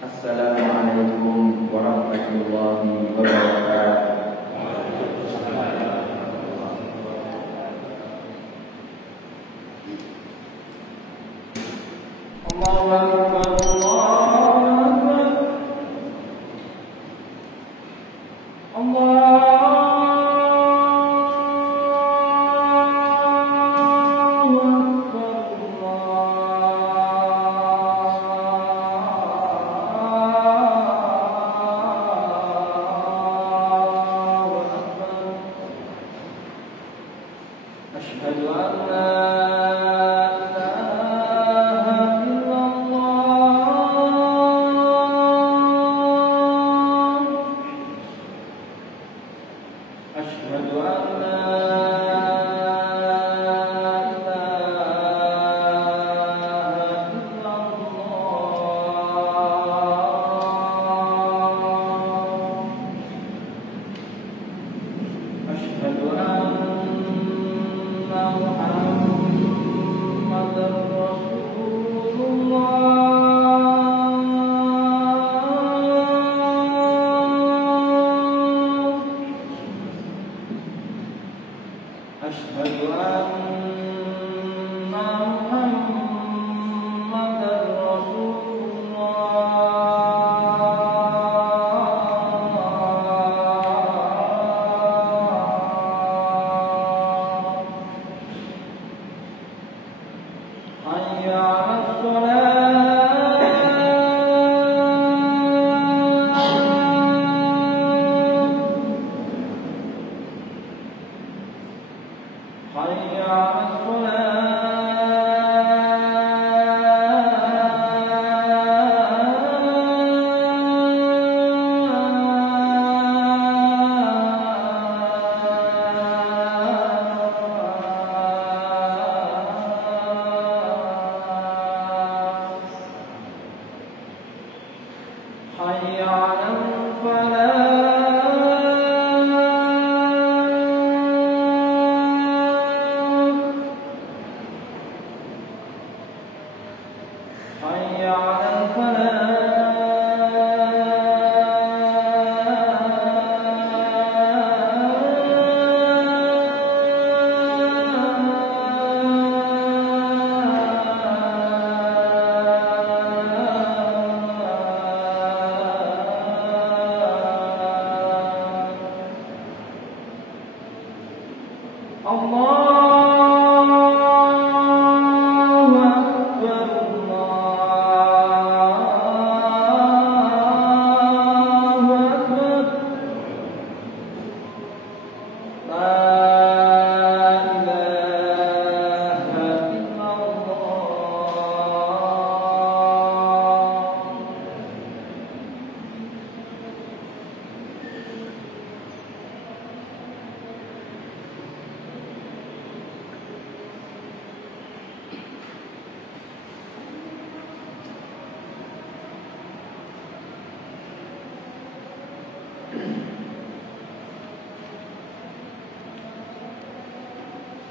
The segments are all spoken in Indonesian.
Assalamualaikum warahmatullahi wabarakatuh. Allahu Akbar, Allahu Akbar, Allah.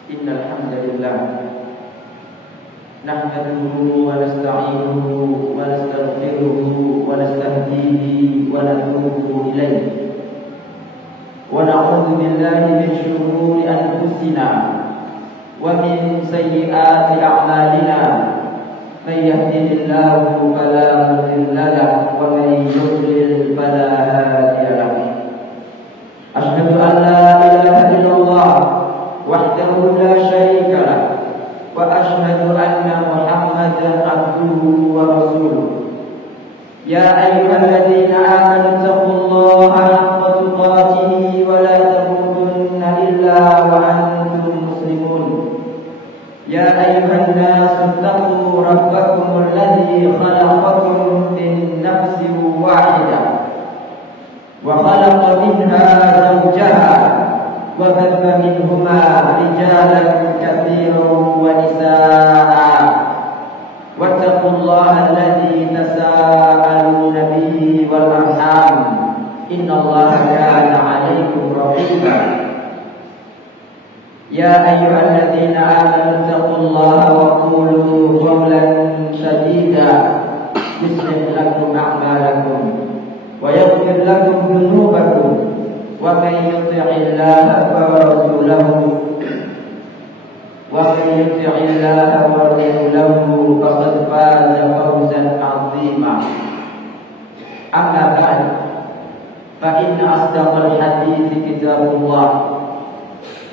Innal hamdalillah nahmaduhu wa nasta'inuhu wa nastaghfiruhu wa nastahdihi wa natubu ilayhi wa na'udzu billahi min shururi anfusina wa min sayyiati a'malina may yahdihillahu fala mudilla lahu wa may yudlil fala hadiya lahu. Asyhadu an la ilaha illallah wahdahu la syarika lah wa asyhadu anna Muhammadan abduhu wa rasuluh. Ya ayyuhalladzina amanu taqullaha haqqa tuqatih wa la tamutunna illa wa antum muslimun. Ya ayyuhan nasu taqu rabbakum alladzi khalaqakum min nafsin wahidah wa khalaqa minha zawjaha وبث منهما رجالا كثيرا ونساء واتقوا الله الذي تساءلون به والأرحام إن الله كان عليكم رقيبا. يا أيها الذين آمنوا اتقوا الله وقولوا قولا سديدا يصلح لكم أعمالكم لكم ذنوبكم ومن يطع الله ورسوله فقد فاز فوزا عظيما. أما بعد فإن أصدق الحديث كتاب الله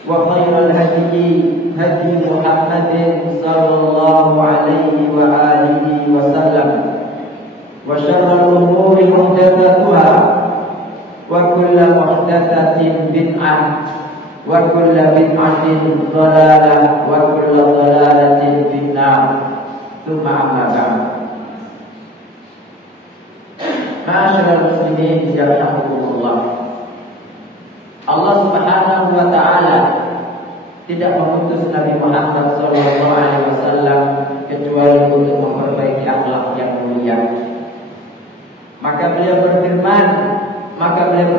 وخير الهدي هدي محمد صلى الله عليه وآله وسلم وشر الأمور محدثاتها وكل محدثة بدعة وكل بدعة ضلالة وكل ضلالة في النار. ثم أما بعد. Ma'asyiral muslimin yarhamukumullah. Allah Subhanahu wa taala tidak mengutus Nabi Muhammad sallallahu alaihi wasallam kecuali untuk memperbaiki akhlak yang mulia. Maka beliau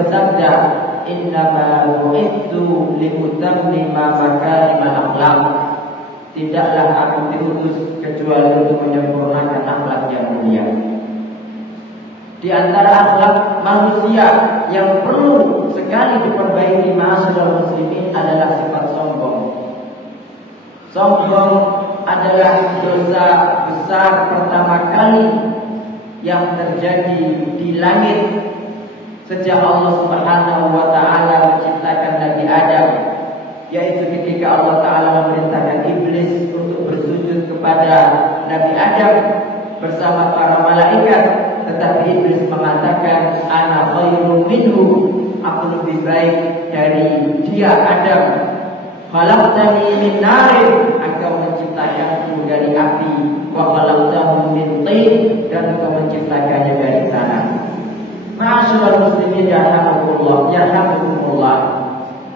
bersabda, "Innama bu'ithu liutammima makarimal akhlaq." Tidaklah aku diutus kecuali untuk menyempurnakan akhlak yang mulia. Di antara akhlak manusia yang perlu sekali diperbaiki ma'asyiral muslimin adalah sifat sombong. Sombong adalah dosa besar pertama kali yang terjadi di langit sejak Allah Subhanahu wa taala menciptakan Nabi Adam, yaitu ketika Allah taala memerintahkan iblis untuk bersujud kepada Nabi Adam bersama para malaikat. Tetapi iblis mengatakan, "Ana khairun minhu," aku lebih baik dari dia Adam. "Khalaqtani min narin," engkau menciptakanku dari api. "Wa khalaqtahu min tin," dan engkau menciptakannya dari tanah. Ma'asyiral muslimin yarhamukumullah.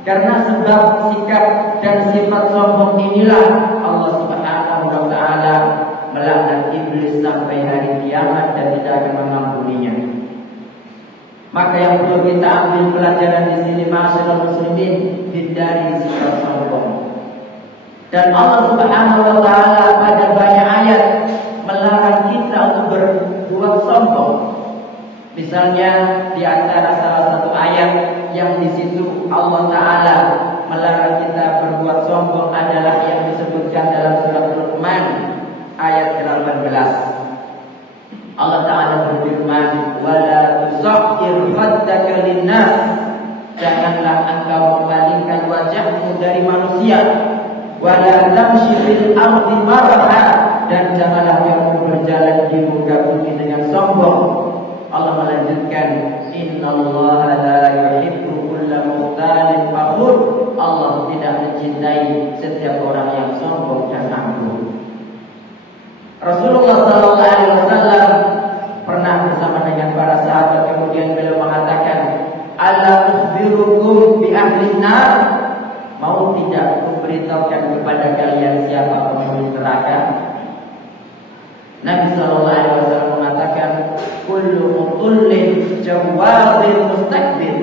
Karena sebab sikap dan sifat sombong inilah Allah Subhanahu wa taala melaknat iblis sampai hari kiamat dan tidak akan mengampuninya. Maka yang perlu kita ambil pelajaran di sini ma'asyiral muslimin, hindari sifat sombong. Dan Allah Subhanahu wa taala pada banyak ayat melarang kita untuk berbuat sombong. Misalnya di antara salah satu ayat yang di situ Allah taala melarang kita berbuat sombong adalah yang disebutkan dalam surat Luqman ayat ke-18. Allah Ta'ala berfirman, "Wala tusakhir khaddaka linnas." Janganlah engkau memalingkan wajahmu dari manusia. Wala tamshi fil ardi maraha, dan janganlah kamu berjalan di muka bumi dengan sombong. Allah melanjutkan, "Innallaha la yuhibbu kulla mukhtalin fakhur." Allah tidak mencintai setiap orang yang sombong dan angkuh. Rasulullah SAW pernah bersama dengan para sahabat, kemudian beliau mengatakan, "Ala ukhbirukum bi ahli nar?" Mau tidak memberitahukan kepada kalian siapa penghuni neraka? Nabi SAW mengatakan, "Kullu mutullin jawadin mustakbir."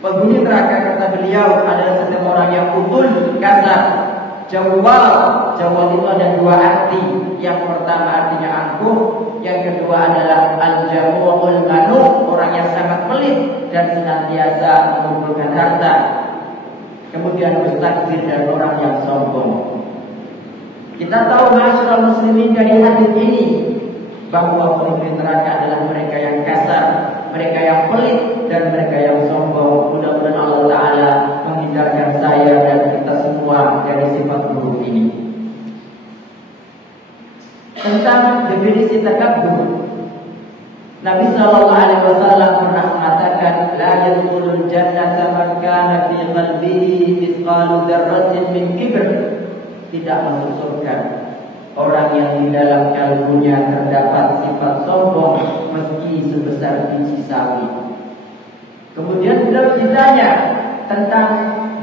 Penghuni neraka, kata beliau, adalah setiap orang yang utul, kasar. Jawab itu ada dua arti. Yang pertama artinya angkuh, yang kedua adalah al-jamu'ul manu, orang yang sangat pelit dan senantiasa mengumpulkan harta. Kemudian mustakbir, dan orang yang sombong. Kita tahu ma'asyiral muslimin dari hadis ini bahwa penghuni neraka adalah mereka yang kasar, mereka yang pelit, dan mereka yang sombong. Mudah-mudahan Allah Ta'ala menghindarkan saya dan kita semua dari sifat buruk ini. Tentang definisi takabbur, Nabi SAW pernah mengatakan, "La yadkhulul jannata man kana fi qalbihi mithqalu dzarratin min kibr." Tidak masuk surga orang yang di dalam kalbunya terdapat sifat sombong meski sebesar biji sawi. Kemudian beliau ditanya tentang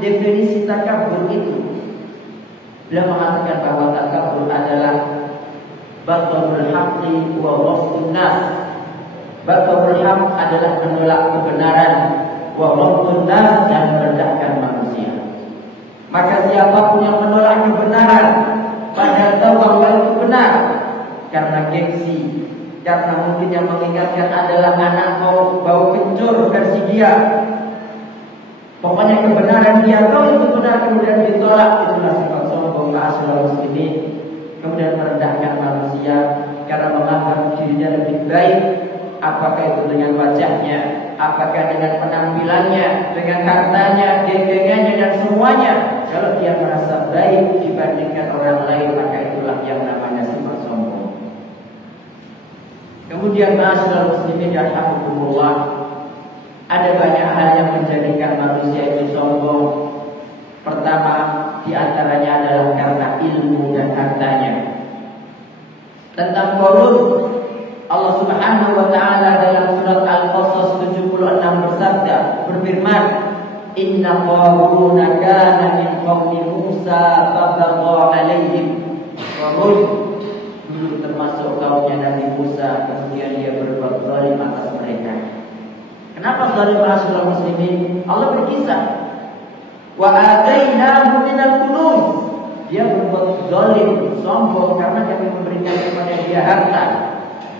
definisi takabbur itu. Beliau mengatakan bahwa takabbur adalah batalul haqqi wa ghadbun nas. Batalul haqq adalah menolak kebenaran, wa ghadbun nas, dan merendahkan manusia. Maka siapapun yang menolak kebenaran padahal tahu bahwa itu benar karena gengsi, karena mungkin yang mengingatkan adalah anak bau kencur versi dia. Pokoknya kebenaran dia tahu itu benar kemudian ditolak, itulah sifat sombong ma'asyiral muslimin. Kemudian merendahkan manusia karena menganggap dirinya lebih baik, apakah itu dengan wajahnya, apakah dengan penampilannya, dengan hartanya, geng-gengannya dan semuanya. Kalau dia merasa baik dibandingkan orang lain, maka itulah yang namanya sifat sombong. Kemudian ma'asyiral muslimin yarhamukumullah, ada banyak hal yang menjadikan manusia itu sombong. Pertama, di antaranya adalah karena ilmu dan hartanya. Tentang Qarun, Allah Subhanahu wa taala dalam surat Al-Qasas 76 bersabda, berfirman, "Inna Qaruna kana min qaumi Musa fabagha 'alaihim." Qarun dulu termasuk kaumnya Nabi Musa, kemudian dia berbuat zalim atas mereka. Kenapa zalim ma'asyiral muslimin? Allah berkisah, "Wa atainahu minal kunuz." Dia berbuat zalim, sombong karena kami memberikan kepada dia harta.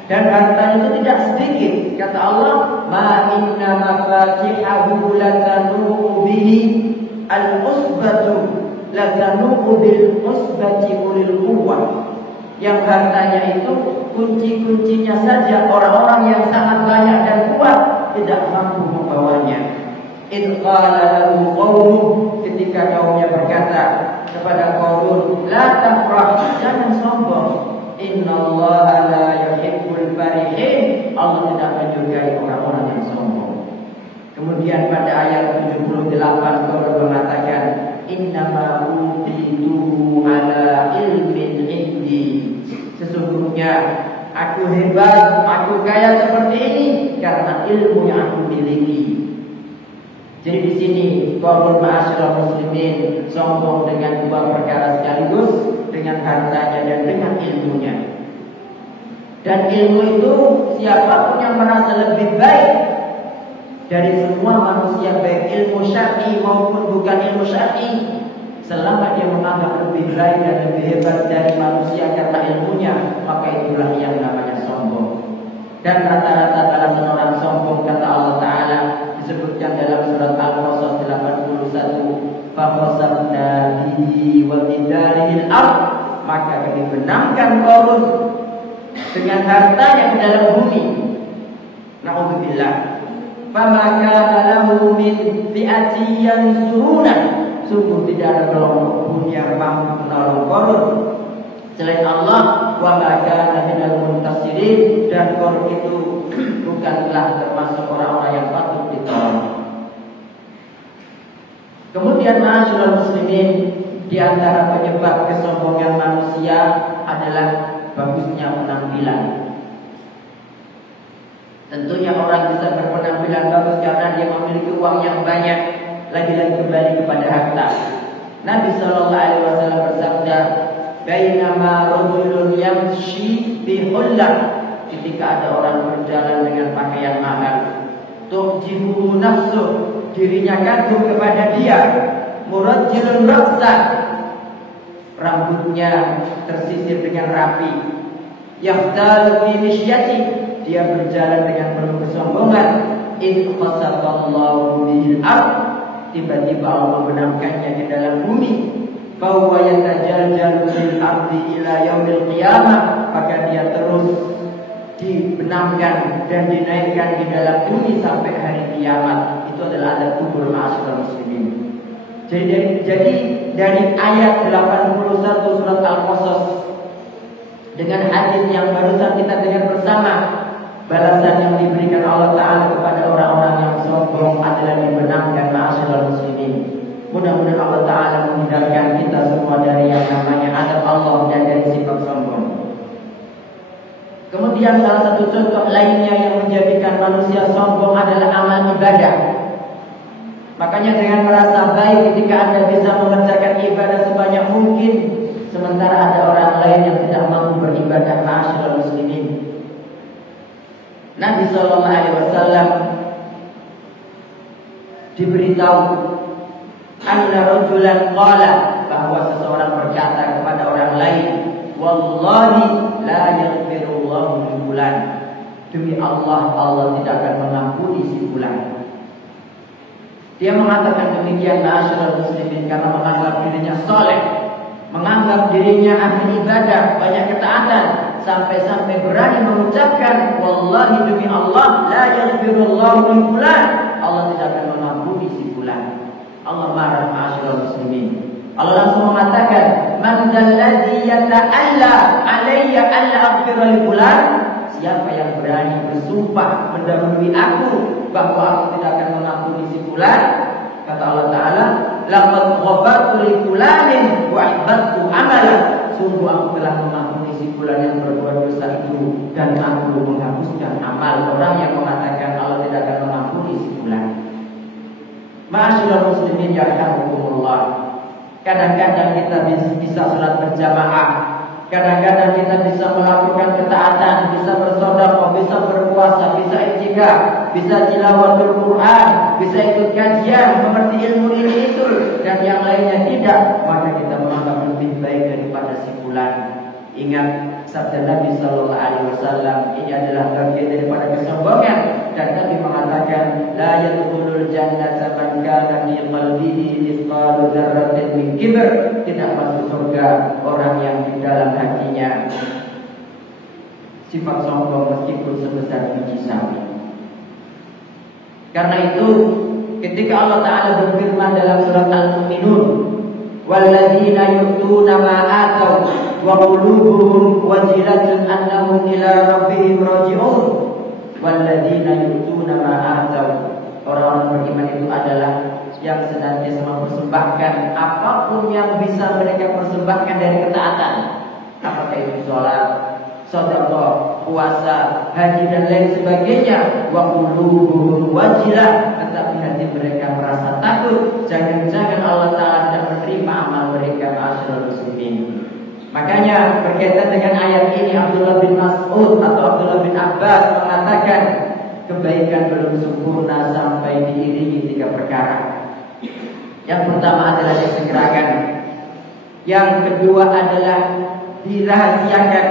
Dan hartanya itu tidak sedikit. Kata Allah, "Ma inna mafatihahu latanu'u bihi al-usbatu latanu'u bil usbati ulil quwwah." Yang hartanya itu kunci-kuncinya saja orang-orang yang sangat banyak dan kuat tidak mampu membawanya. In qala lahu qaumuh, ketika kaumnya berkata kepada Qarun, "La tafrah, jangan sombong. Innallaha la yuhibbul farihin." Allah tidak menyukai orang-orang yang sombong. Kemudian pada ayat 78 Qarun mengatakan, "Innama utitu ala ilmin indi." Sesungguhnya aku hebat, aku kaya seperti ini karena ilmu yang aku miliki. Jadi di sini Qarun ma'asyiral muslimin sombong dengan dua perkara sekaligus, dengan hartanya dan dengan ilmunya. Dan ilmu itu siapapun yang merasa lebih baik dari semua manusia, baik ilmu syar'i maupun bukan ilmu syar'i, selama dia menganggap lebih baik dan lebih hebat dari manusia karena ilmunya, maka itulah yang namanya sombong. Dan rata-rata balasan orang sombong, kata Allah Ta'ala, disebutkan dalam surat Al-Qasas 81, "Fakhasafna bihi wa bidarihil ardh." Maka kami benamkan Qarun dengan hartanya ke dalam bumi. Na'udzubillah. "Fama kana lahu min fi'atin yansuruna." Sungguh tidak ada kelompok pun yang mampu menolong Qarun selain Allah. "Wa ma kana minal muntasirin." Dan Qarun itu bukanlah termasuk orang-orang yang patut ditolong. Kemudian ma'asyiral muslimin, di antara penyebab kesombongan manusia adalah bagusnya penampilan. Tentunya orang bisa berpenampilan bagus karena dia memiliki uang yang banyak. Lagi-lagi kembali kepada harta. Nabi SAW bersabda, "Bainama rajulun yamshi bi hullah." Ketika ada orang berjalan dengan pakaian mahal, tu'jibu nafsuh, dirinya kagum kepada dia, murajjilun ra'sah, rambutnya tersisir dengan rapi, yahdalu fi mishyati, dia berjalan dengan penuh kesombongan, in khasafallahu bihil ardh, tiba-tiba Allah menamkannya ke dalam bumi, bahwa yatajaljalu fil ardi ila yaumil qiyamah, maka dia terus dibenamkan dan dinaikkan di dalam bumi sampai hari kiamat. Itu adalah adab kubur ma'asyiral muslimin. Jadi dari ayat 81 surat Al-Qasas dengan hadis yang barusan kita dengar bersama, balasan yang diberikan Allah Ta'ala kepada orang-orang yang sombong adalah dibenamkan ma'asyiral muslimin. Mudah-mudahan Allah Ta'ala menghindarkan kita semua dari yang namanya adab Allah dan dari sifat sombong. Kemudian salah satu contoh lainnya yang menjadikan manusia sombong adalah amal ibadah. Makanya dengan merasa baik ketika Anda bisa mengerjakan ibadah sebanyak mungkin, sementara ada orang lain yang tidak mampu beribadah, ma'asyiral muslimin. Nabi SAW diberitahu anna rajulan qala, bahwa seseorang berkata kepada orang lain, "Wallahi la yaghfirullah yaghfirullahu li fulan. Demi Allah, Allah tidak akan mengampuni si fulan. Dia mengatakan demikian ma'asyiral muslimin karena menganggap dirinya saleh, menganggap dirinya ahli ibadah, banyak ketaatan, sampai-sampai berani mengucapkan wallahi demi Allah la yaghfirullahu li fulan. Allah tidak akan mengampuni si fulan. Allah marah ma'asyiral muslimin. Allah langsung mengatakan, "Man dzalladzi yata'alla 'alayya alla aghfira li fulan?" Siapa yang berani bersumpah mendahului aku bahwa aku tidak akan mengampuni si fulan? Kata Allah Ta'ala, "Laqad ghafartu li fulanin wa ahbattu 'amala." Sungguh aku telah mengampuni si fulan yang berbuat dosa itu dan aku menghapuskan amal orang yang mengatakan Allah tidak akan mengampuni si fulan. Ma'asyiral muslimin yarhamukumullah. Kadang-kadang kita bisa sholat berjamaah, kadang-kadang kita bisa melakukan ketaatan, bisa bersedekah, bisa berpuasa, bisa i'tikaf, bisa tilawatul Quran, bisa ikut kajian, mengerti ilmu ini itu, dan yang lainnya tidak, maka kita menganggap lebih baik daripada si fulan. Ingat sabda Nabi Sallallahu Alaihi Wasallam, ini adalah bagian daripada kesombongan, dan Nabi mengatakan, la yadkhulul jannata man kana fi qalbihi mithqalu dzarratin min kibr. Tidak masuk surga orang yang di dalam hatinya sifat sombong meskipun sebesar biji sawi. Karena itu, ketika Allah Ta'ala berfirman dalam surat Al-Mu'minun, walladzina yu'tuna ma ataw wa qulubuhum wajilatun annahum ila rabbihim raji'un. Walladzina yu'tuna ma ataw, orang-orang beriman itu adalah yang senantiasa mempersembahkan apapun yang bisa mereka persembahkan dari ketaatan, apakah itu sholat, sedekah, puasa, haji dan lain sebagainya. Wa qulubuhum wajilah, tetapi hati mereka merasa takut, jangan-jangan Allah Ta'ala tidak menerima amal mereka. Ma'asyiral muslimin. Makanya berkaitan dengan ayat ini, Abdullah bin Mas'ud atau Abdullah bin Abbas mengatakan, kebaikan belum sempurna sampai diiringi 3 perkara. Yang pertama adalah disegerakan, yang kedua adalah dirahasiakan,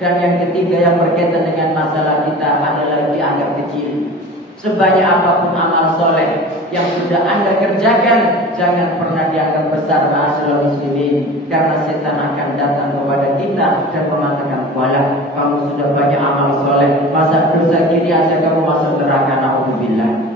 dan yang ketiga yang berkaitan dengan masalah kita adalah dianggap kecil. Sebanyak apapun amal soleh yang sudah Anda kerjakan, jangan pernah dianggap besar. Ma'asyiral muslimin, karena setan akan datang kepada kita dan mengatakan, walah, kamu sudah banyak amal soleh, masa dosa gini aja kamu masuk neraka. Na'udzubillah.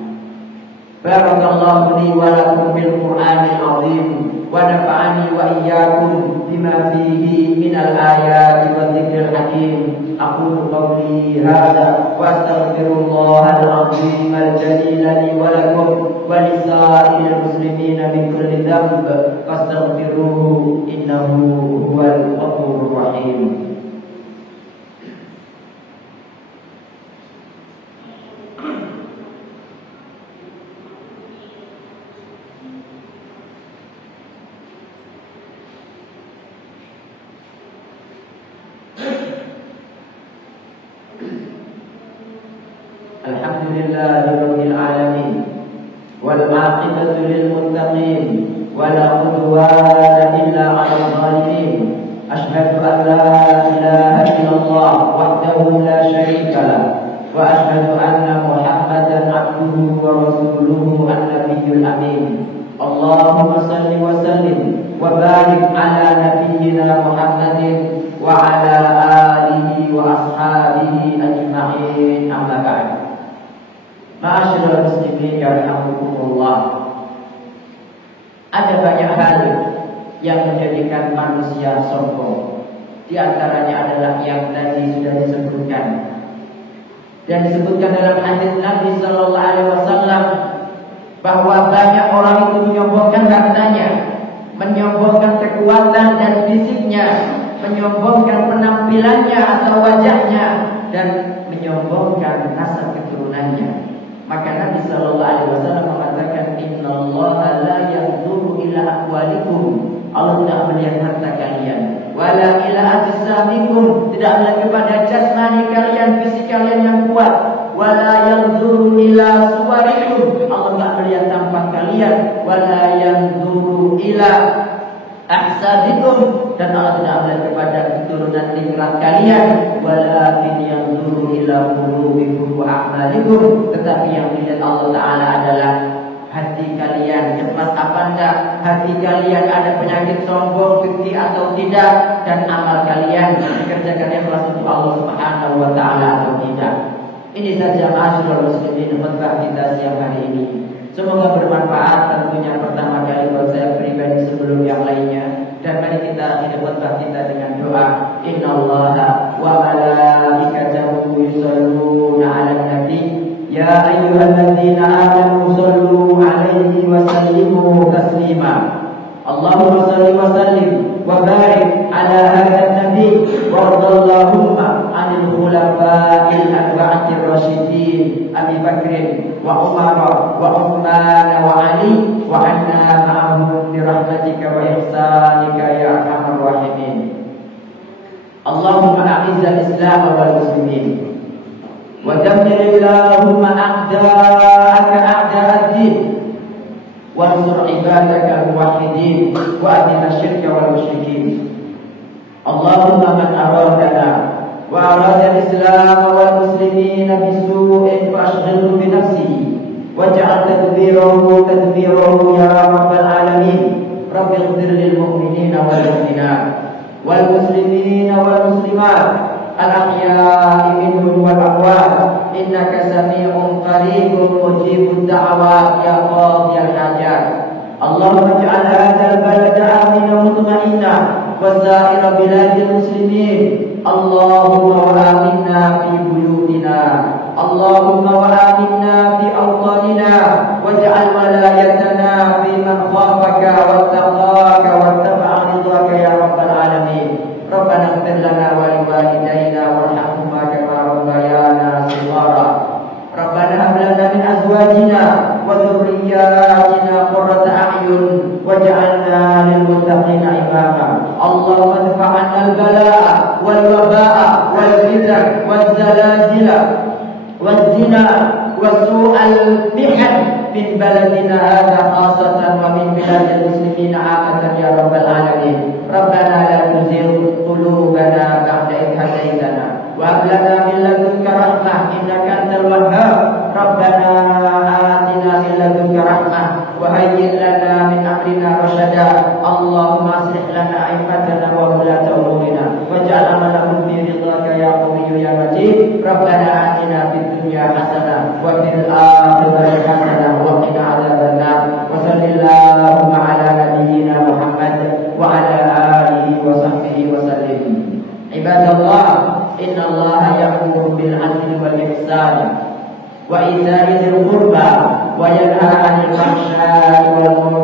Barakallahu li wa lakum fil Qur'anil azim wa nafa'ani wa iyyakum bima fihi minal ayati wa dzikril hakim. Aqulu qawli hadza wa astaghfirullahal azim al jalil li wa lakum wa lisa'iril muslimin min kulli dhanb fastaghfiruhu innahu huwal ghafurur rahim. Alhamdulillahirabbil alamin wal 'aqibatu lil muttaqin wa la 'udwana illa 'alal zalimin. Asyhadu an la ilaha illallah wahdahu la syarika lah wa asyhadu anna Muhammadan 'abduhu wa rasuluhu an-nabiyyul amin. Allahumma shalli wa sallim wa barik ala nabiyyina Muhammadin wa ala alihi wa ashabihi ajma'in. Amma ba'd. Ma'asyiral muslimin yarhamukumullah. Ada banyak hal yang menjadikan manusia sombong. Di antaranya adalah yang tadi sudah disebutkan. Dan disebutkan dalam hadis Nabi Sallallahu Alaihi Wasallam bahwa banyak orang itu menyombongkan hartanya, menyombongkan kekuatan dan fisiknya, menyombongkan penampilannya atau wajahnya, dan menyombongkan nasab keturunannya. Maka Nabi Sallallahu Alaihi Wasallam mengatakan, Innallaha la yanzuru ila aqwalikum. Allah tidak melihat harta kalian, wala ila ajsamikum, tidak melihat kepada jasmani kalian, fisik kalian yang kuat, wala yanzuru ila suwarikum. Allah tidak melihat tampak kalian, wala yanzuru ila ahsabikum, dan Allah tidak melihat kepada keturunan ningrat kalian, walakin yanzuru ila qulubikum wa a'malikum, tetapi yang dilihat Allah Taala adalah hati kalian, ikhlas apa enggak, hati kalian ada penyakit sombong, dengki atau tidak, dan amal kalian dikerjakan ikhlas untuk Allah Subhanahu wa taala atau tidak. Ini saja ma'asyiral muslimin khutbah kita siang hari ini. Semoga bermanfaat, tentunya pertama kali buat saya pribadi sebelum yang lainnya. Dan mari kita akhiri khutbah kita dengan doa. Innallaha wa malaikatahu yusholluna 'alan nabi. Ya ayyuhalladzina amanu shollu 'alaihi wa sallimu taslima. Allahumma shalli wa sallim wa barik ala hadzal nabi wa radallahumma 'anil khulafa'il arba'atir rasyidin Abi Bakr wa Umar wa Uthman wa Ali wa anna ma'ahum bi rahmatika wa ihsanika ya arhamar rahimin. Allahumma a'izzal Islam wal muslimin wa dammir Allahumma a'da'aka a'da'ad-din wansur ibadaka al-muwahhidin wa adina syirka wal musyrikin. Allahumma man aradana wa arada al-islam wal muslimin bisu'in fashghilhu bi nafsihi waj'al tadbirahu ya rabbal alamin. Rabbi ighfir lil mu'minina wal mu'minat wal muslimina wal muslimat al-ahya'i minhum wal amwat innaka sami'un qaribun mujibud da'wat ya qadiyal hajat. Allahumma ij'al hadzal balada aminan mutma'innan wa sa'ira biladil muslimin. Allahumma wa aminna fi buyutina, Allahumma wa aminna fi awtanina, waj'al walayatana fi man khafaka wattaqaka wattaba'a ridwaka ya rabbal alamin. Rabbana ighfir lana wa liwalidayna warhamhuma kama rabbayana shighara. Rabbana hab lana min azwajina wa dhurriyyatina qurrata a'yun waj'alna lil muttaqina imama. Allahumma dfa'anna al-balaa'a wal wabaa'a wal fitan waz zalazila waz zina wasu'al mihan min baladina hadha khasatan wa min biladil muslimina 'amatan ya rabbal alamin. Rabbana la tuzigh qulubana ba'da idh hadaytana wa hab lana min ladunka rahmah innaka antal wahhab. Rabbana atina min ladunka rahmah wa hayyi' lana min amrina rasyada. Allahumma aslih lana a'immatana wa ulata umurina waj'al amalahum fi ridhaka ya qawiyyu ya majid. Rabbana atina fid dunya hasanah wa fil akhirati hasanah wa qina adzabannar. Wa sallallahu ala nabiyyina Muhammad wa ala alihi wa sahbihi wa sallim. Ibadallah, innallaha ya'muru bil 'adli wal ihsan wa ita'i dzil qurba wa yanha 'anil fahsya'i wal munkar